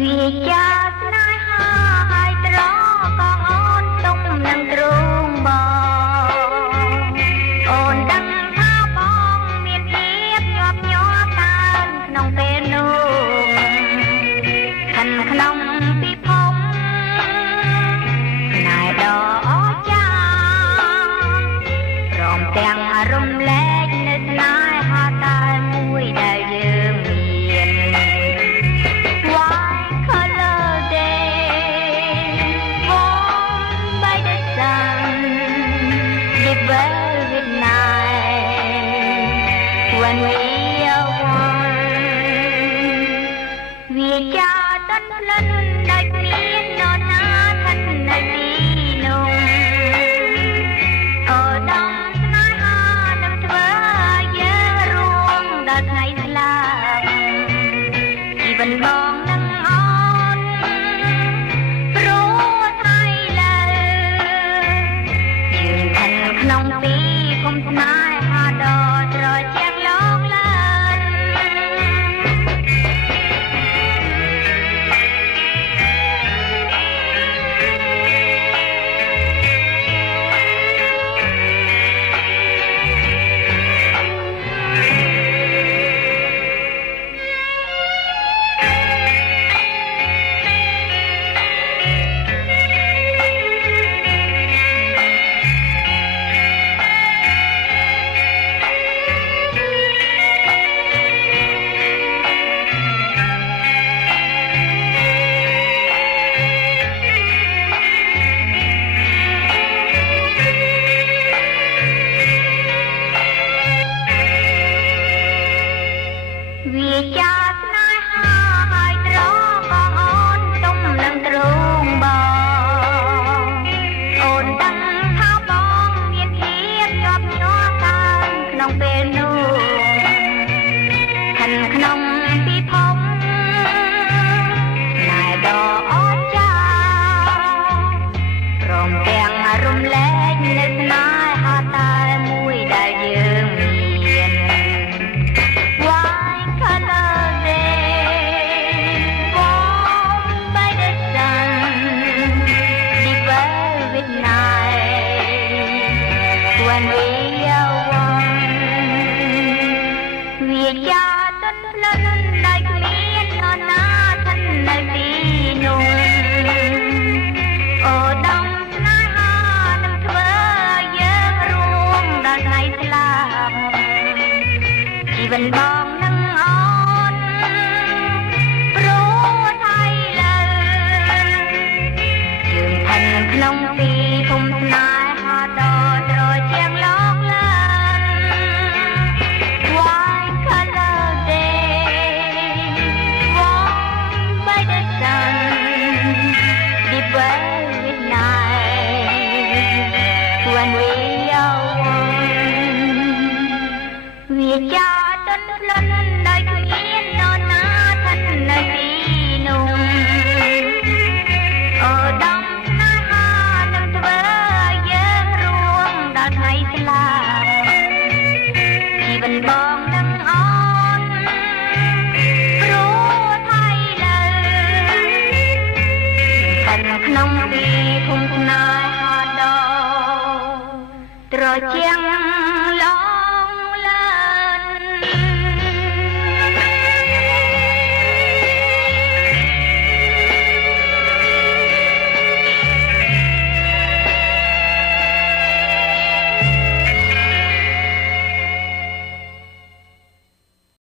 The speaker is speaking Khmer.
វាចាស្នេហាហើយត្រកងអូនទុំនឹងទ្រូងបងអូនដឹងថាបងមានភាពញាប់ញ័រកើនក្នុងពេលនោះខាងក្នុងពិភពណែដ៏អស្ចារ្យព្រមទាំងរំលែកនៅស្នេហាតែមួយដែលយើងមានWhen we are one វាចាដិតលិនដូចមាននរណាស្ថិតនៅទីនោះអូដំស្នេហានឹងធ្វើឲ្យយើងរួមដល់ថ្ងៃស្លាប់ជីវិតបងនឹងអូនព្រោះថ្ងៃលើយើងខាងក្នុងពីគុំស្នេហាដ៏ត្រជាក់លោកឡើយវាចាស្នេហាហើយត្រកងអូនទុំនឹងទ្រូងបងអូនដឹងថាបងមានភាពញាប់ញ័រកើនក្នុងពេលនោះខាងក្នុងពិភពណែដ៏អស្ចារ្យព្រមទាំងរំលែកនៅស្នេហាតែមួយដែលយើងមានWhen we are one វាចាដិតលិនដូចមាននរណាស្ថិតនៅទីនោះអូដំស្នេហានឹងធ្វើឲ្យយើងរួមដល់ថ្ងៃស្លាប់ជីវិតបងនឹងអូនព្រោះថ្ងៃលើយើងខាងក្នុងពីភូមិស្នេហាដ៏ត្រជាក់លោកឡើយ White color day warmed by the sun deep with night when we are one វាចាដិតលិនដូចមាននរណាស្ថិតនៅទីនោះអូដំស្នេហានឹងធ្វើឲ្យយើងរួមដល់ថ្ងៃស្លាប់ជីវិតបងនឹងអូនព្រោះថ្ងៃលើខាងក្នុងទីភូមិស្នេហាដ៏ត្រជាក់